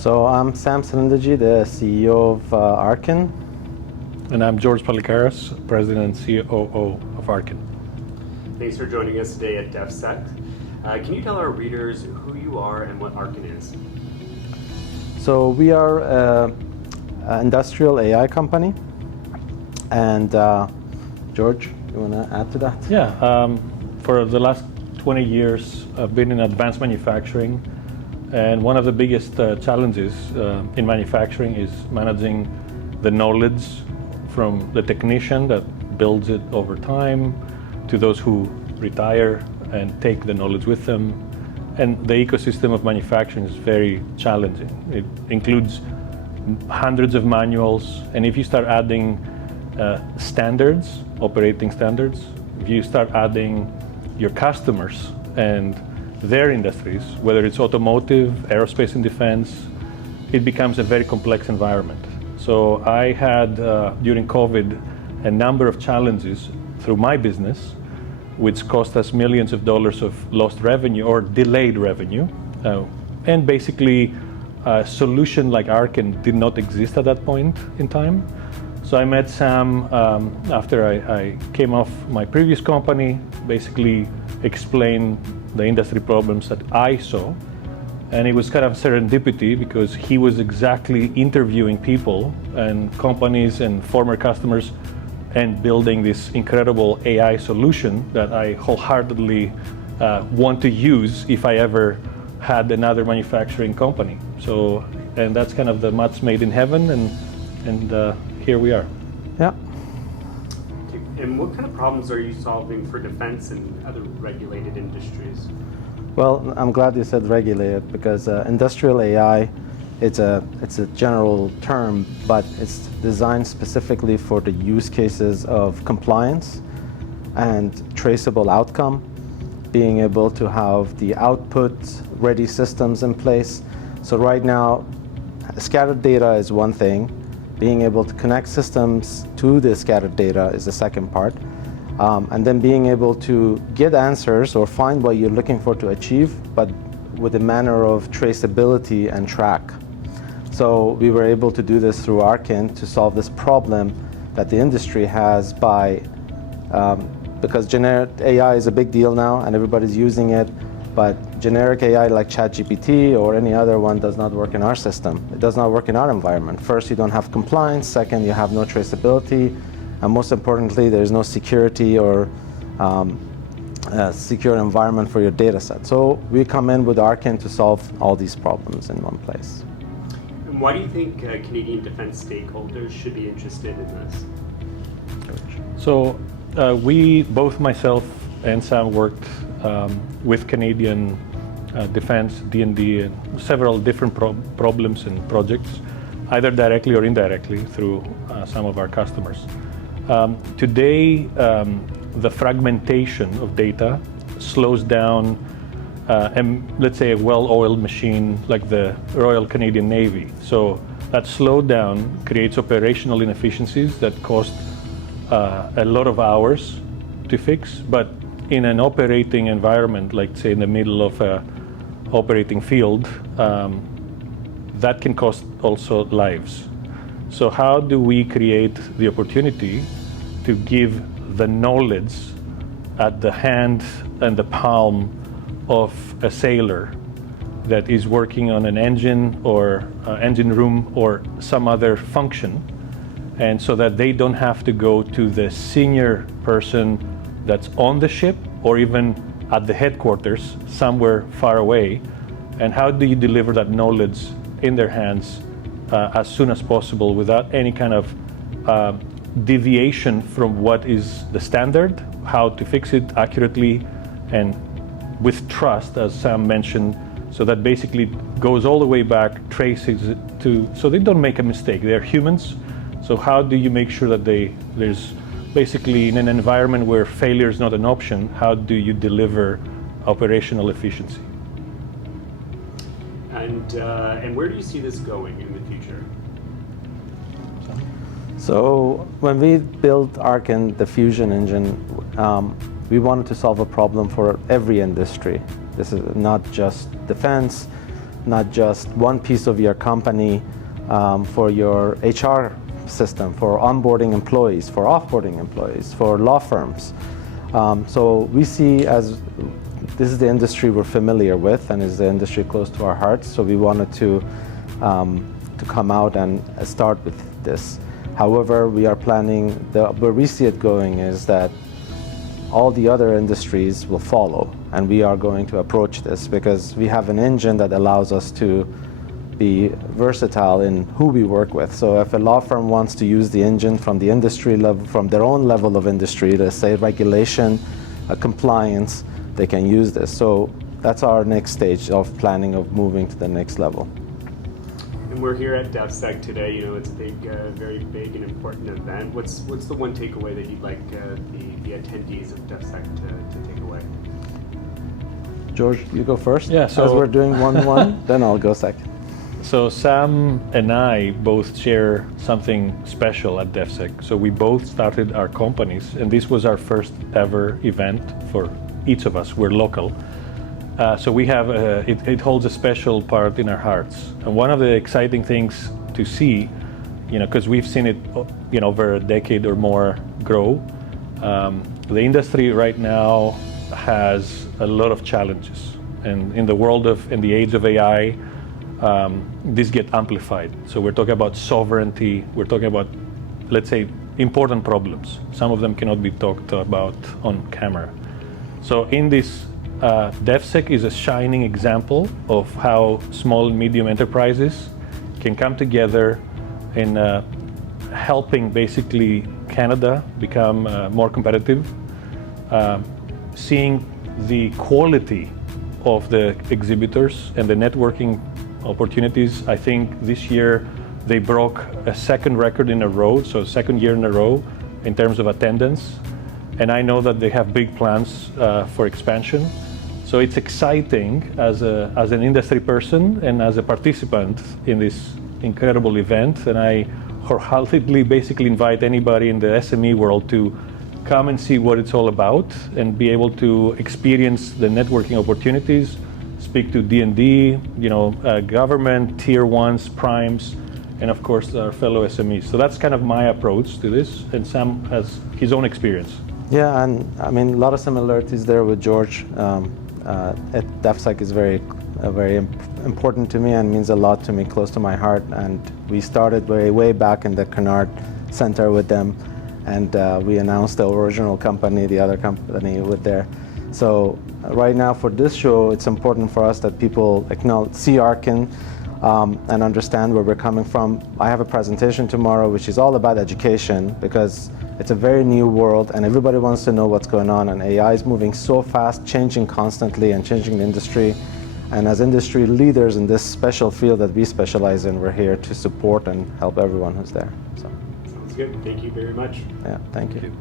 So I'm Sam Salindaji, the CEO of Arken. And I'm George Palikaras, President and COO of Arken. Thanks for joining us today at DEFSEC. Can you tell our readers who you are and what Arken is? So we are an industrial AI company. And George, you want to add to that? Yeah, for the last 20 years, I've been in advanced manufacturing. And one of the biggest challenges in manufacturing is managing the knowledge from the technician that builds it over time to those who retire and take the knowledge with them. And the ecosystem of manufacturing is very challenging. It includes hundreds of manuals. And if you start adding standards, operating standards, if you start adding your customers and their industries, whether it's automotive, aerospace and defense, it becomes a very complex environment. So I had, during COVID, a number of challenges through my business, which cost us millions of dollars of lost revenue or delayed revenue. And basically, a solution like Arken did not exist at that point in time. So I met Sam after I came off my previous company, basically explained the industry problems that I saw. And it was kind of serendipity because he was exactly interviewing people and companies and former customers and building this incredible AI solution that I wholeheartedly want to use if I ever had another manufacturing company. So, and that's kind of the match made in heaven, and here we are. Yeah. And what kind of problems are you solving for defense and other regulated industries? Well, I'm glad you said regulated because industrial AI, it's a general term, but it's designed specifically for the use cases of compliance and traceable outcome, being able to have the output ready systems in place. So right now, scattered data is one thing. Being able to connect systems to the scattered data is the second part. And then being able to get answers or find what you're looking for to achieve, but with a manner of traceability and track. So we were able to do this through Arken to solve this problem that the industry has by, because generic AI is a big deal now and everybody's using it, but generic AI like ChatGPT or any other one does not work in our system. It does not work in our environment. First, you don't have compliance. Second, you have no traceability. And most importantly, there's no security or secure environment for your data set. So we come in with Arken to solve all these problems in one place. And why do you think Canadian defense stakeholders should be interested in this? So we, both myself and Sam, worked with Canadian defense, D&D, and several different problems and projects, either directly or indirectly through some of our customers. Today, the fragmentation of data slows down, let's say, a well-oiled machine like the Royal Canadian Navy. So that slowdown creates operational inefficiencies that cost a lot of hours to fix, but in an operating environment, like say in the middle of an operating field, that can cost also lives. So how do we create the opportunity to give the knowledge at the hand and the palm of a sailor that is working on an engine or engine room or some other function, and so that they don't have to go to the senior person that's on the ship or even at the headquarters somewhere far away? And how do you deliver that knowledge in their hands as soon as possible without any kind of deviation from what is the standard, how to fix it accurately and with trust, as Sam mentioned, so that basically goes all the way back, traces it to, so they don't make a mistake. They're humans. So how do you make sure that there's basically in an environment where failure is not an option, how do you deliver operational efficiency? And where do you see this going in the future? So when we built Arken, the fusion engine, we wanted to solve a problem for every industry. This is not just defense, not just one piece of your company for your HR system, for onboarding employees, for offboarding employees, for law firms. So we see as this is the industry we're familiar with and is the industry close to our hearts. So we wanted to come out and start with this. However, we are planning, where we see it going is that all the other industries will follow, and we are going to approach this because we have an engine that allows us to be versatile in who we work with. So if a law firm wants to use the engine from the industry level, from their own level of industry, to say regulation, compliance, they can use this. So that's our next stage of planning of moving to the next level. And we're here at DEFSEC today. You know, it's a big, very big and important event. What's the one takeaway that you'd like the attendees of DEFSEC to take away? George, you go first. Yeah. So as we're doing 1-1, then I'll go second. So Sam and I both share something special at DEFSEC. So we both started our companies, and this was our first ever event for each of us. We're local. So we have, it holds a special part in our hearts. And one of the exciting things to see, you know, because we've seen it, you know, over a decade or more grow. The industry right now has a lot of challenges. And in the world of, in the age of AI, this get amplified. So we're talking about sovereignty, we're talking about, let's say, important problems. Some of them cannot be talked about on camera. So in this, DEFSEC is a shining example of how small and medium enterprises can come together in helping basically Canada become more competitive, seeing the quality of the exhibitors and the networking opportunities. I think this year they broke a second record in a row, so second year in a row in terms of attendance. And I know that they have big plans for expansion. So it's exciting as an industry person and as a participant in this incredible event. And I wholeheartedly basically invite anybody in the SME world to come and see what it's all about and be able to experience the networking opportunities, speak to D&D, you know, government, tier ones, primes, and of course our fellow SMEs. So that's kind of my approach to this, and Sam has his own experience. Yeah, and I mean, a lot of similarities there with George. At DEFSEC is very important to me and means a lot to me, close to my heart. And we started way back in the Kennard Center with them, and we announced the original company, the other company with there. So right now for this show, it's important for us that people see Arken and understand where we're coming from. I have a presentation tomorrow which is all about education, because it's a very new world and everybody wants to know what's going on, and AI is moving so fast, changing constantly and changing the industry. And as industry leaders in this special field that we specialize in, we're here to support and help everyone who's there. So. Sounds good. Thank you very much. Yeah, thank you.